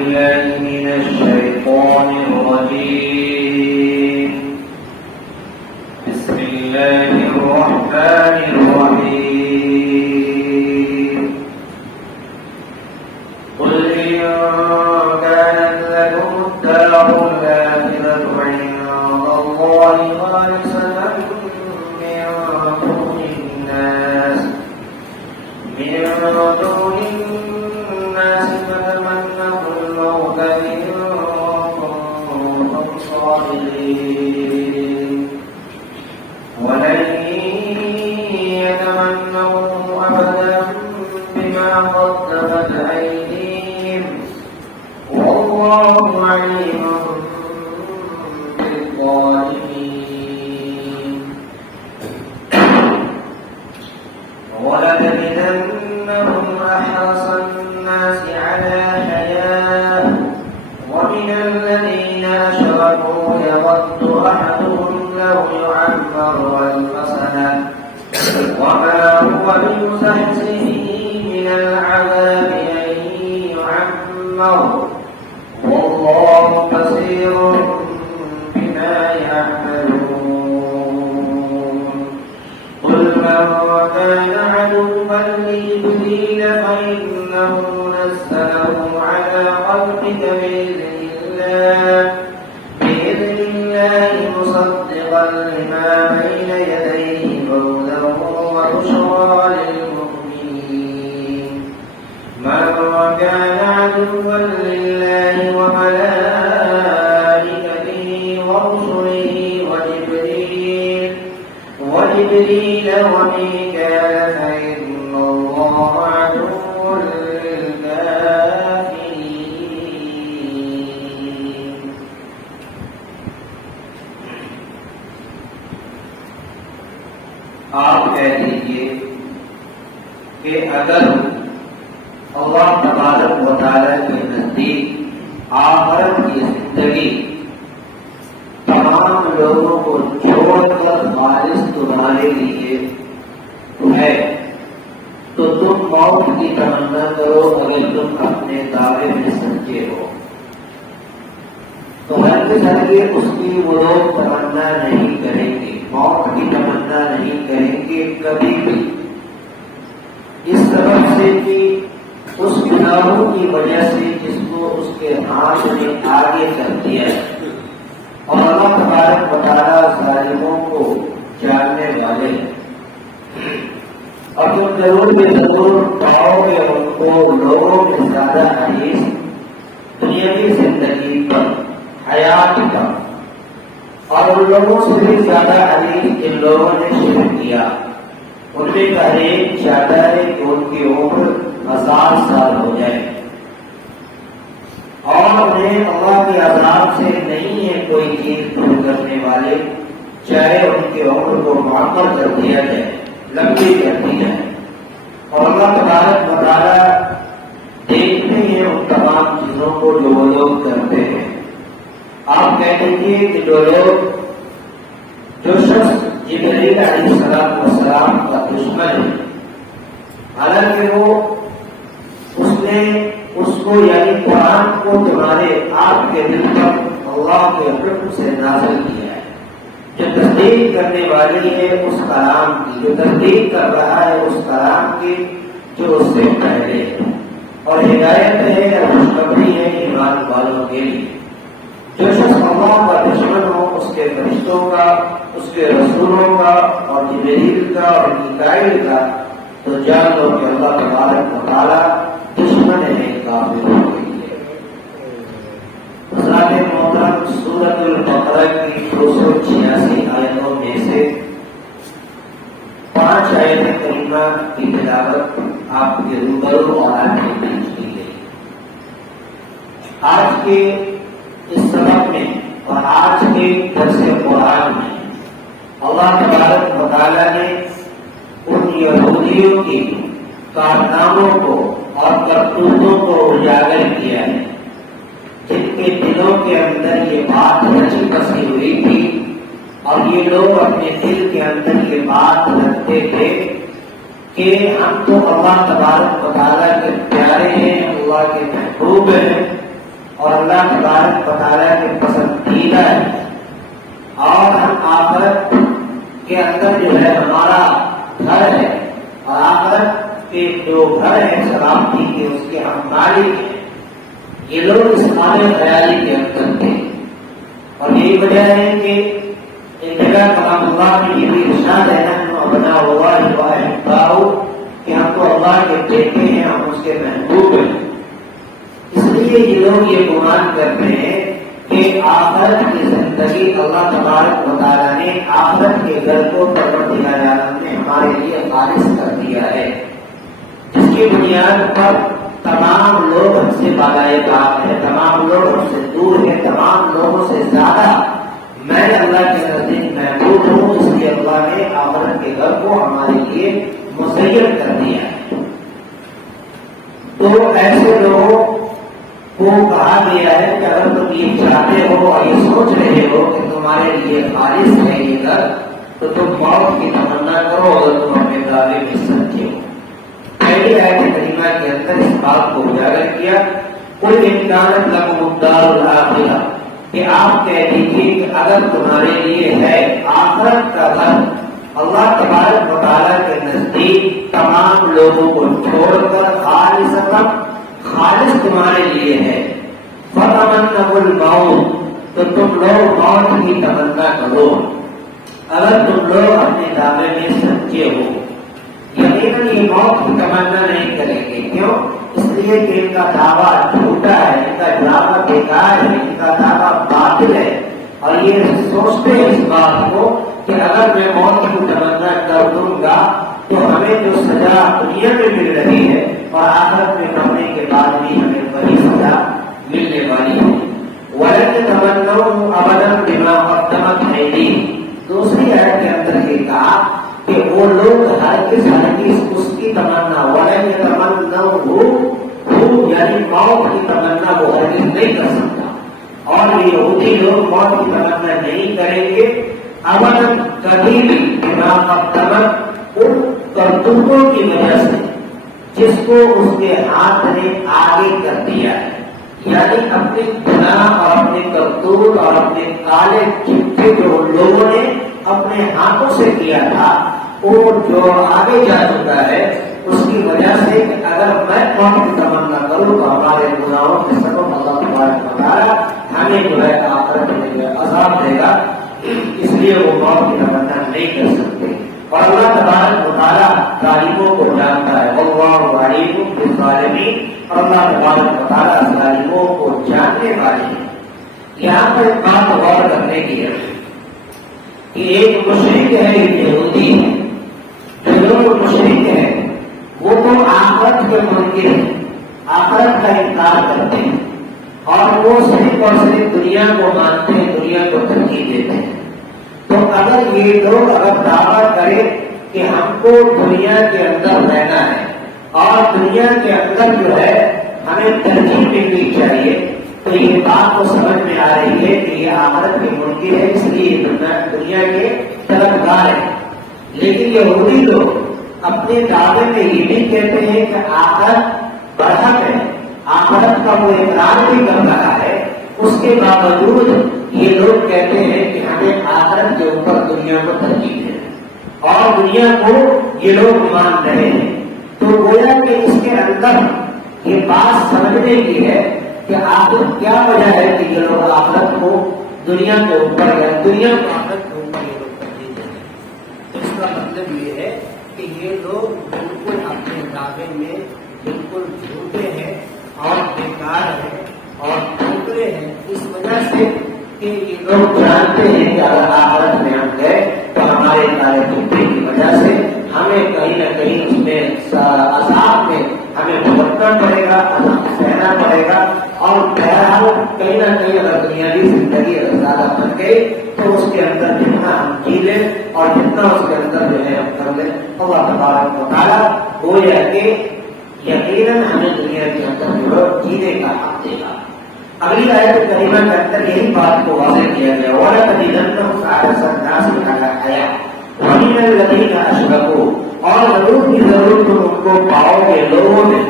بالله من الشيطان الرجيم. بسم الله الرحمن الرحيم. قل إن كانت لكم الدار الآخرة عند الله خالصة من دون الناس فتمنوا الموت إن كنتم صادقين ولن يتمنوا أبدا بما قدمت أيديهم والله عليم بالظالمين. ولتجدنهم أحرص الناس على حياة ومن الذين أشركوا يود أحدهم لو يعمر ألف سنة وما هو بمزحزحه من العذاب أن يعمر والله بصير بما يعملون. قل من كان عدوا لجبريل فإنه نزله على قلبك بإذن الله مصدقا لما بين يديه هدى وبشرى للمؤمنين. من كان عدوا لله وملائكته ورسله وجبريل وميكال فإن الله عدو للكافرين. آپ کہہ دیجئے کہ اگر اللہ تبارک و تعالی کے نزدیک آخرت کی زندگی تمام لوگوں کو چھوڑ کر خالص تمہارے لیے ہے تو تم موت کی تمنا کرو اگر تم اپنے دعوے میں سچے ہو. تو ہر اس کی وہ لوگ تمنا نہیں کریں گے، موت کی تمنا نہیں کریں گے کبھی بھی، اس سبب سے کہ اس گناہوں کی وجہ سے جس کو اس کے ہاتھ نے آگے کر دیا ہے. اور اللہ تبارک و تعالیٰ ظالموں کو جاننے والے ہیں. اور تم ضرور پاؤ گے ان کو لوگوں میں زیادہ حریص دنیاوی زندگی پر، حیات کا، اور ان لوگوں سے بھی زیادہ حریص جن لوگوں نے شرک کیا. ان میں کا ایک چاہتا ہے کہ ان کی عمر 1000 سال ہو جائے اور انہیں اللہ کے عذاب سے نہیں ہے کوئی چیز دور کرنے والے، چاہے ان کی عمر کو معمر کر دیا جائے، لمبی کر دی جائے. اور اللہ تبارک و تعالیٰ دیکھتے ہیں ان تمام چیزوں کو جو وہ لوگ کرتے ہیں. آپ کہہ دیجیے کہ جو شخص جبرائیل علیہ السلام کا دشمن ہے، حالانکہ وہ اس کو یعنی قرآن کو تمہارے آپ کے دل پر اللہ کے حکم سے نازل کیا ہے، جو تصدیق کرنے والی ہے اس کلام کی، جو تصدیق کر رہا ہے اس کلام کی جو اس سے پہلے ہے، اور ہدایت ہے اور خوشخبری ہے ایمان والوں کے لیے. جو شخص اللہ کا دشمن ہو، اس کے فرشتوں کا، اس کے رسولوں کا اور جبرائیل کا اور میکائیل کا، تو جان لو کہ اللہ تبارک و تعالیٰ دشمن ہے کافر ہو گئی ہے. حضرات محترم، سورۃ البقرہ کی 286 آیتوں میں سے 5 آیت کریمہ کی تلاوت آپ کے روبرو اور آپ کے بیچ کی گئی. آج کے اس سبق میں اور آج کے درس قرآن میں اللہ تبارک و تعالیٰ نے ان یہودیوں کی کارناموں کو اور کرتوتوں کو اجاگر کیا ہے، جن کے دلوں کے اندر یہ بات رچی بسی ہوئی تھی اور یہ لوگ اپنے دل کے اندر یہ بات رکھتے تھے کہ ہم تو اللہ تبارک و تعالیٰ کے پیارے ہیں، اللہ کے محبوب ہیں، اور اللہ تبارک و تعالیٰ کے پسندیدہ ہے، اور ہم آخرت کے اندر جو ہے ہمارا گھر ہے، اور آخرت کے جو گھر ہے سلامتی کے اس کے ہم مالک ہیں۔ یہ لوگ اس مانے خیالی کے اندر تھے، اور یہی وجہ ہے کہ ایک جگہ کلام اللہ کی یہ بھی ارشاد ہے نا بنا ہوا کہ ہم کو اللہ کے بیٹے ہیں، ہم اس کے محبوب ہیں۔ اس لیے یہ لوگ یہ گمان کرتے ہیں کہ آخرت کی زندگی اللہ تبارک و تعالیٰ نے آخرت کے گھر کو پروردگار عالم نے ہمارے لیے خالص کر دیا ہے، جس کی بنیاد پر تمام لوگ ہم سے بالائے طاق ہیں، تمام لوگ ہم سے دور ہیں، تمام لوگوں سے زیادہ میں اللہ کے نزدیک محبوب ہوں۔ اس لیے اللہ نے آخرت کے گھر کو ہمارے لیے مزین کر دیا ہے۔ تو ایسے لوگوں کو کہا گیا ہے کہ اگر تم یہ چاہتے ہو اور یہ سوچ رہے ہو کہ تمہارے لیے خالص ہے یہ گھر، تو تم موت کی تمنا کرو اگر تم اپنے دعوے میں سچے ہو۔ پہلی آیت کریمہ کے اندر اس بات کو اجاگر کیا، کوئی امکانت لکم الدار الآخرہ، کہ آپ کہہ دیجیے کہ اگر تمہارے لیے ہے آخرت کا گھر اللہ تبارک و تعالیٰ کے نزدیک تمام لوگوں کو چھوڑ کر خالص تمہارے لیے ہے، فَتَمَنَّوُا الْمَوْتَ، تو تم لوگ موت کی تمنا کرو اگر تم لوگ اپنے دعوے میں سچے ہو۔ یقیناً یہ موت کی تمنا نہیں کریں گے، کیوں؟ اس لیے کہ ان کا دعویٰ جھوٹا ہے، ان کا دعویٰ بیکار ہے، ان کا دعویٰ باطل ہے، اور یہ سوچتے ہیں اس بات کو کہ اگر میں موت کی تمنا کر دوں گا تو ہمیں جو سزا دنیا میں مل رہی ہے اور آخرت میں مرنے کے بعد بھی ہمیں وہی سزا ملنے والی ہے۔ وَلَن يَتَمَنَّوْهُ أَبَدًا بِمَا قَدَّمَتْ أَيْدِيهِمْ، دوسری آیت کے اندر یہ کہا کہ وہ لوگ ہرگز اس کی تمنا وَلَن يَتَمَنَّوْهُ یعنی موت کی تمنا وہ ہرگز نہیں کر سکتا، اور یہ یہودی لوگ موت کی تمنا نہیں کریں گے ابداً کبھی بھی، بما قدمت ان کرتوتوں کی وجہ سے جس کو اس کے ہاتھ نے آگے کر دیا ہے، یعنی اپنے گناہ اور اپنے کرتوت اور اپنے کالے چپے جو لوگوں نے اپنے ہاتھوں سے کیا تھا وہ جو آگے جا چکا ہے اس کی وجہ سے کہ اگر میں موت کی تمنا کروں تو ہمارے گناہوں کے سبب اللہ تبارک و تعالیٰ ہمیں جو ہے آخرت میں جو ہے عذاب دے گا، اس لیے وہ موت کی تمنا نہیں کر سکتے۔ اور اللہ تبارک و تعالیٰ ظالموں کو جانتا ہے، واللہ علیم بالظالمین، اور اللہ تبارک و تعالیٰ ظالموں کو جاننے والے ہیں۔ یہاں پر ایک بات غور کرنے کی ہے کہ ایک مشرک ہے، ایک یہودی ہے، جو لوگ مشرک ہیں وہ تو آخرت کے منکر ہیں، آخرت کا انکار کرتے ہیں، اور وہ صرف اور صرف دنیا کو مانتے ہیں، دنیا کو ترجیح دیتے ہیں۔ تو اگر یہ لوگ دعویٰ کرے کہ ہم کو دنیا کے اندر رہنا ہے اور دنیا کے اندر جو ہے ہمیں ترجیح ملنی چاہیے، تو یہ بات تو سمجھ میں آ رہی ہے کہ یہ آخرت کے منکر ہے، اس لیے دنیا کے طلبگار ہیں۔ لیکن یہودی لوگ اپنے دعوے میں یہ بھی کہتے ہیں کہ آخرت برحق ہے، آخرت کا وہ اقرار بھی کر رہا ہے، اس کے باوجود یہ لوگ کہتے ہیں کہ ہمیں آخرت کے اوپر دنیا کو ترجیح ہے، اور دنیا کو یہ لوگ مان رہے ہیں۔ تو گویا کہ اس کے اندر یہ بات سمجھنے کی ہے کہ آخر کیا وجہ ہے کہ یہ لوگ آخرت کو دنیا کے اوپر یا دنیا کو آخرت کے اوپر یہ لوگ ترجیح دیتے ہیں۔ تو اس کا مطلب یہ ہے کہ یہ لوگ بالکل اپنے دعوے میں بالکل جھوٹے ہیں اور بیکار ہیں اور ٹھوکرے ہیں، اس وجہ سے کہ یہ لوگ جانتے ہیں کہ اگر آخرت میں ہم گئے تو ہمارے کالے ٹھوکرے کی وجہ سے ہمیں کہیں نہ کہیں اس میں عذاب میں ہمیں بھگتنا پڑے گا، عذاب سہنا پڑے گا، اور بہرحال کہیں نہ کہیں اگر دنیاوی زندگی اگر زیادہ بن گئی تو اس کے اندر جتنا ہم جی لیں اور جتنا اس کے اندر جو ہے ہم کر لیں، اللہ تبارک و تعالیٰ گویا کہ یقیناً ہمیں دنیا کے اندر جو جینے کا حق دے گا۔ اگلی آیت کریمہ کے اندر یہی بات کو واضح کیا گیا، وَلَتَجِدَنَّهُمْ أَحْرَصَ النَّاسِ عَلَىٰ حَيَاةٍ وَمِنَ الَّذِينَ أَشْرَكُوا، اور ضرور کی ضرور تم ان کو پاؤ گے لوگوں میں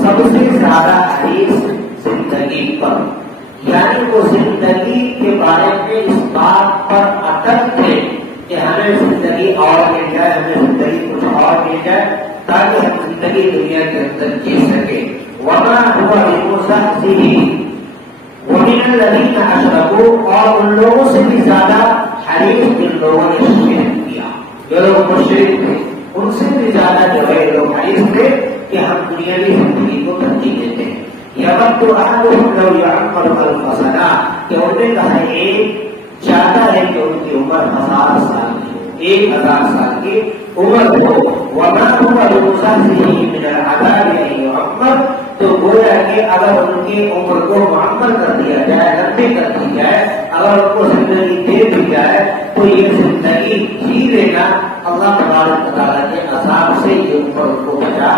سب سے زیادہ حریص زندگی پر، یعنی وہ زندگی کے بارے میں اس بات پر اٹل تھے کہ ہمیں زندگی اور مل جائے، ہمیں زندگی کچھ اور مل جائے تاکہ ہم زندگی دنیا کے اندر جی سکے۔ وما هو بمزحزحه ومن الذين اشركوا، اور ان لوگوں سے بھی زیادہ حریص جن لوگوں نے شرک کیا، جو لوگ مشرک تھے ان سے بھی زیادہ جو ہے لوگ حریص تھے کہ ہم دنیاوی زندگی کو ترجیح دیتے ہیں۔ یود احدهم لو يعمر 1000 سنہ، کہ انہوں نے کہا ایک چاہتا ہے کہ ان کی عمر 1000 سال کی ہو، 1000 سال کی عمر ہو۔ وما هو بمزحزحه من العذاب ان يعمر، تو گویا کہ اگر ان کی عمر کو معمر کر دیا جائے، لمبی کر دی جائے، اگر ان کو زندگی دے دی جائے تو یہ زندگی جی لینا اللہ تبارک و تعالیٰ کے عذاب سے یہ عمر ان کو بچا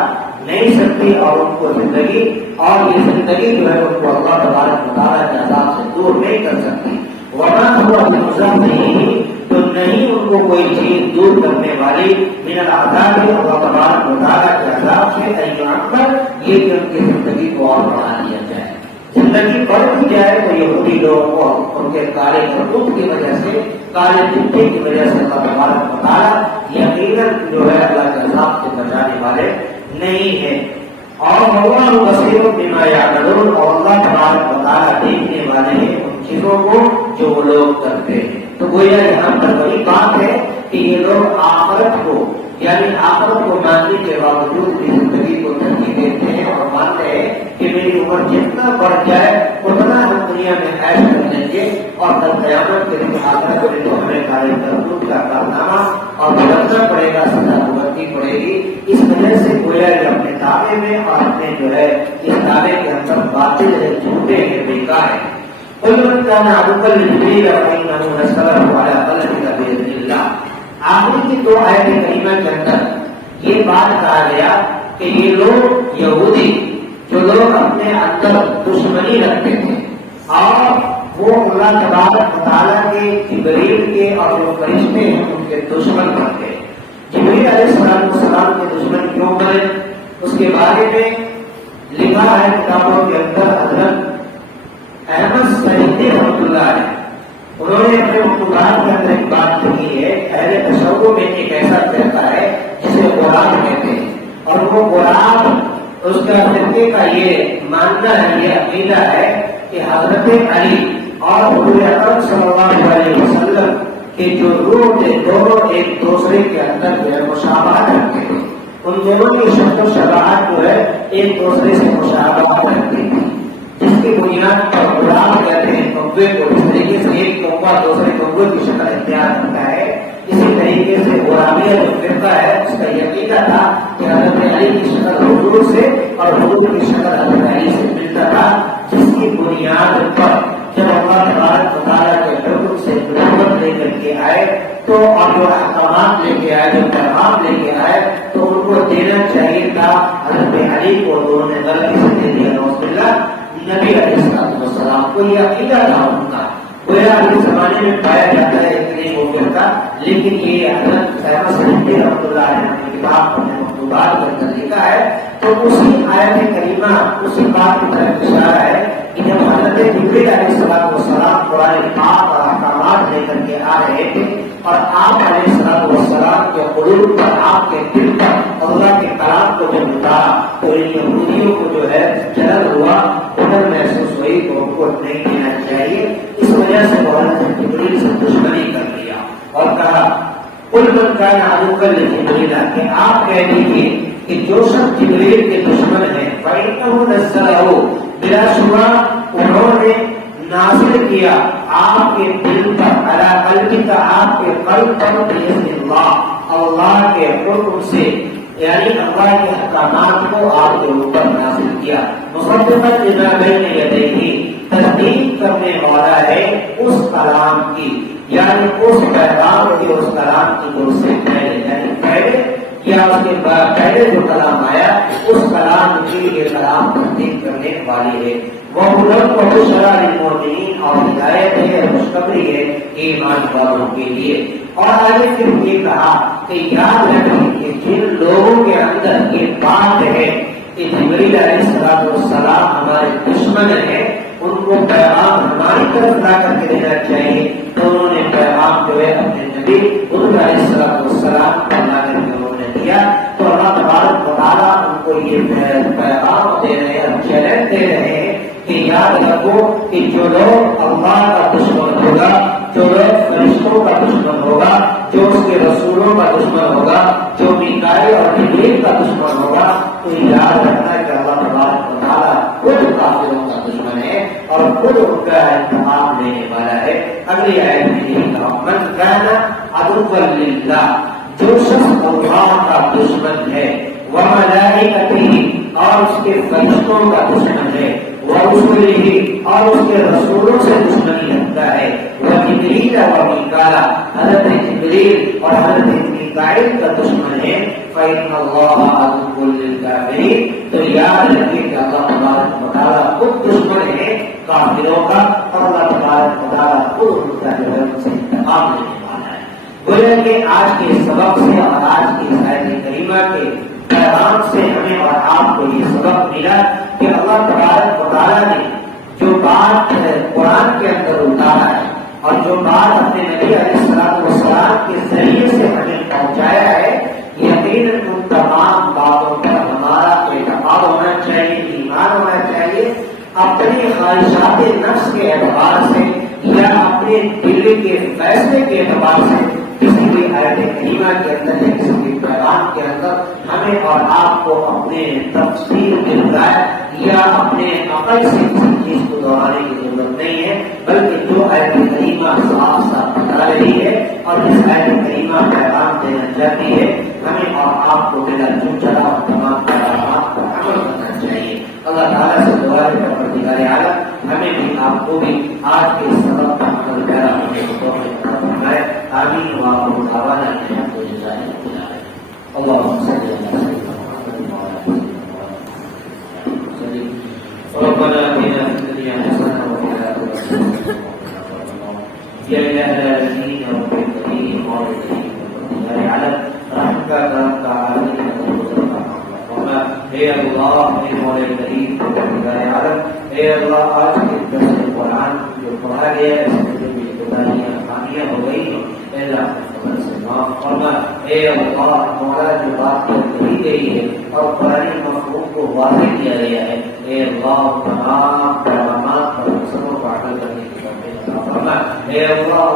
نہیں سکتی، اور ان کو زندگی اور یہ زندگی جو ہے ان کو اللہ تبارک و تعالیٰ کے عذاب سے دور نہیں کر سکتی۔ وما هو بمزحزحه، تو نہیں ان کو کوئی چیز دور کرنے والی من العذاب، اللہ تبارک و تعالیٰ کے عذاب سے، ان يعمر، یہ کہ ان کی زندگی کو اور بڑھا دیا جائے۔ زندگی بڑھ بھی جائے تو یہودی لوگوں کو ان کے کالے کرتوت کی وجہ سے، کالے چٹے کی وجہ سے اللہ تبارک و تعالیٰ یقیناً جو ہے اللہ کے عذاب سے بچانے والے نہیں ہے۔ اور اللہ بصیر بما یعملون، اور اللہ تبارک و تعالیٰ دیکھنے والے ہیں ان چیزوں کو جو وہ لوگ کرتے ہیں۔ تو گویا یہاں پر وہی بات ہے کہ یہ لوگ آخرت کو، یعنی آخرت کو ماننے کے باوجود بھی زندگی کو ترجیح دیتے ہیں اور مانتے ہیں کہ میری عمر جتنا بڑھ جائے اتنا ہم دنیا میں عیش کر لیں گے، اور کل قیامت کے دن آخرت میں تو ہمیں کالے کرتوت کا کارنامہ اور بھگتنا پڑے گا، سزا بھگتنی پڑے گی۔ اس وجہ سے گویا کہ اپنے دعوے میں اور اپنے جو ہے اس دعوے کے اندر باطل ہے، جھوٹے ہیں، بیکار ہے۔ قل من كان عدوا لجبريل فإنه نزله على قلبك بإذن الله۔ آخری کی دو آیت کریمہ کے اندر یہ بات کہا گیا کہ یہ لوگ یہودی جو لوگ اپنے اندر دشمنی رکھتے تھے اور وہ اللہ تبارک و تعالیٰ کے، جبریل کے اور جو فرشتے ہیں ان کے دشمن بنتے ہیں۔ جبریل علیہ السلام کے دشمن کیوں بنے، اس کے بارے میں لکھا ہے کتابوں کے اندر۔ حضرت احمد سعیدی رحمۃ اللہ علیہ انہوں نے اپنے مکتوبات کے اندر ایک بات لکھی ہے، اہل تصوف میں ایک ایسا فرقہ ہے جسے غراب کہتے ہیں، اور وہ غراب اس کا فرقے کا یہ ماننا ہے، یہ عقیدہ ہے کہ حضرت علی اور حضور اکرم صلی اللہ علیہ وسلم کے جو روح تھے دونوں ایک دوسرے کے اندر جو ہے مشابہت رکھتے تھے، ان دونوں کی شکل و شباہت جو ہے ایک دوسرے سے مشابہت رکھتی تھی، جس کی بنیاد پر غلام کہتے ہیں کبے کو۔ اس طریقے سے ایک کبا دوسرے کبے کی شکل اختیار کرتا ہے، اسی طریقے سے غلامیہ جو فرقہ ہے اس کا یہ عقیدہ تھا کہ حضرت علی کی شکل حضور سے اور حضور کی شکل حضرت علی سے ملتا تھا، جس کی بنیاد پر جب اللہ تبارک و تعالیٰ کے حکم سے نبوت لے کر کے آئے تو، اور جو احکامات لے کے آئے، جو پیغام لے کے آئے، تو ان کو دینا چاہیے تھا حضرت علی کو، انہوں نے غلطی سے دے دیا، نعوذ باللہ۔ نبی علیہ السلام کو یہ عقیدہ تھا ان کا، گویا اس زمانے میں پایا جاتا ہے کہ نہیں وہ فرقہ، لیکن یہ حضرت احمد سعیدی رحمۃ اللہ علیہ نے کتاب اپنے مکتوبات کے اندر لکھا ہے۔ تو اسی آیت کریمہ اسی بات کی طرف اشارہ ہے کہ جب حضرت جبریل علیہ السلام قرآن پاک اور احکامات لے کر کے آ رہے تھے اور آپ علیہ السلام کے قلوب پر، آپ کے دل پر اللہ کے کلام کو جب اتارا تو ان یہودیوں کو جو ہے جلن ہوا، ادھر محسوس ہوئی تو ان کو نہیں دینا چاہیے، اس وجہ سے وہ حضرت جبریل سے دشمنی کر لیا اور کہا قل من كان عدوا لجبريل، کہ آپ کہہ دیجیے کہ جو شخص جبریل کے دشمن ہیں فإنه نزله، بلا شبہ انہوں نے نازل کیا آپ کے دل پر، علی قلبک، آپ کے قلب پر، بإذن اللہ، اللہ کے حکم سے، یعنی اللہ کے احکامات کو آپ کے اوپر نازل کیا، مصدقا لما بین یدیہ، تصدیق کرنے والا ہے اس کلام کی، یعنی اس پیغام کی، اس کلام کی جو اس سے پہلے، یعنی پہلے یا اس کے بعد پہلے جو کلام آیا اس کلام کی یہ کلام تصدیق کرنے والی ہے۔ وَهُدًى وَبُشْرَىٰ لِلْمُؤْمِنِينَ، اور ہدایت ہے، خوشخبری ہے ایمان والوں کے لیے۔ اور آگے پھر یہ کہا کہ یاد رکھیں کہ جن لوگوں کے اندر یہ بات ہے کہ جبریل علیہ السلام ہمارے دشمن ہیں، ان کو پیغام طرف لا کر کے دینا چاہیے. تو انہوں نے پیغام جو ہے اپنے نبی حضور علیہ السلام پر لا کر کے انہوں نے دیا. تو اللہ تبارک و تعالیٰ ان کو یہ پیغام دے رہے ہیں, چیلنج دے رہے ہیں کہ یاد رکھو کہ جو لوگ اللہ کا دشمن ہوگا, جو لوگ فرشتوں کا دشمن ہوگا, جو اس کے رسولوں کا دشمن ہوگا, جو میکائیل اور جبریل کا دشمن ہوگا, تو یاد رکھنا کہ اللہ تبارک و تعالیٰ خود کافروں کا دشمن ہے اور خود ان کا انتقام لینے والا ہے. اگلی آیت میں یہی کہا, من کان عدوا للہ, جو شخص اللہ کا دشمن ہے, وملائکتہ, اور اس کے فرشتوں کا دشمن ہے, ورسلہ, اور اس کے رسولوں سے دشمنی رکھتا ہے, وجبریل ومیکائیل, حضرت جبریل اور حضرت میکائیل کا دشمن ہے, فإن اللہ عدو للکافرین, تو یاد رکھیں کہ اللہ تبارک و تعالیٰ خود دشمن ہے کافروں کا, اور اللہ تبارک و تعالیٰ خود ان کا جو ہے ان سے انتقام لینے والا ہے. گویا کہ آج کے سبق سے اور آج کی آیت کریمہ کے پیغام سے ہمیں اور آپ کو یہ سبق ملا کہ اللہ تبارک و تعالیٰ نے جو بات قرآن کے اندر اتارا ہے اور جو بات اپنے نبی علیہ السلام کے ذریعے سے ہمیں پہنچایا ہے, یقیناً ان تمام باتوں پر ہمارا اعتقاد ہونا چاہیے, ایمان ہونا چاہیے. اپنی خواہشات نفس کے اعتبار سے یا اپنے دل کے فیصلے کے اعتبار سے کسی بھی آیت کریمہ کے اندر یا کسی بھی پیغام کے اندر ہمیں اور آپ کو اپنے تفسیر کے بجائے یا اپنے عقل سے کسی چیز کو دہرانے کی ضرورت نہیں ہے, بلکہ جو آیت کریمہ صاف صاف بتا رہی ہے اور اس آیت کریمہ پیغام دینا چاہتی ہے, ہمیں اور آپ کو بلا چلا تمام پیغامات پر عمل کرنا چاہیے. اللہ تعالیٰ سے دعا ہے کہ پروردگار عالم ہمیں بھی آپ کو بھی آج کے سبق پر عمل کرنا ہونے کو توفیق عطا فرمائے. آمین. وآخر دعوانا الحمد للہ رب العالمین. اللهم صل على سيدنا محمد وعلى آله وصحبه. ربنا آتنا في الدنيا حسنة وفي الآخرة حسنة يا إله العالمين يا رب الكريم والكريم والله على رحمك رب العالمين. اے اللہ, اے مولا کریم والله علم, اے اللہ, آج کے درس قرآن جو پڑھا گیا ہے اس میں جو بھی خدائیاں خانیاں ہو گئی ہیں, اے اللہ خبر سے معاف فرما. اے اللہ مولا, جو بات کہی گئی ہے اور قرآن مفہوم کو واضح کیا گیا ہے, اے اللہ تمام پیغامات پر سبوں کو عمل کرنے کی توفیق عطا فرما. اے اللہ,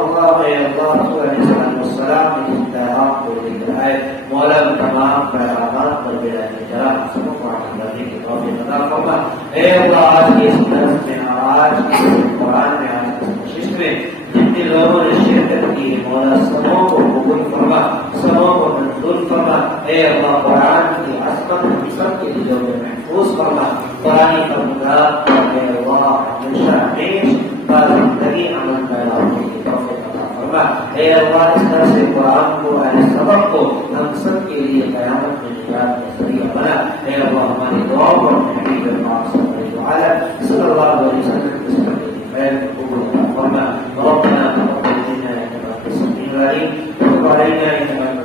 اے اللہ, تو علیہ السلام نے جن پیغام کو لے کر آئے, مولا تمام پیغامات پر بلا نجات سبوں کو عمل کرنے کی توفیق عطا فرما. اے اللہ, آج کی اس درس میں, آج کی قرآن میں, آج کی کوشش میں جتنے لوگوں نے شرکت کی, مولا سبوں کو قبول فرما, سبوں کو منظور فرما. اے اللہ, قرآن کی عصمت ہم سب کے دلوں میں محفوظ فرما. قرآن فرمودات پر اے اللہ ہمیشہ ہمیشہ زندگی عمل پیدا ہونے کی توفیق عطا فرما. اے اللہ, اس طرح سے قرآن کو, اہل سبق کو ہم سب کے لیے قیامت میں نجات کا ذریعہ بنا. اے اللہ, ہماری دعاؤں کو اپنے حبیب پاک صلی اللہ علیہ وسلم اس پر خیر قبول عطا فرما. ربنا تقبل منا انك انت السميع العليم وتب علينا انك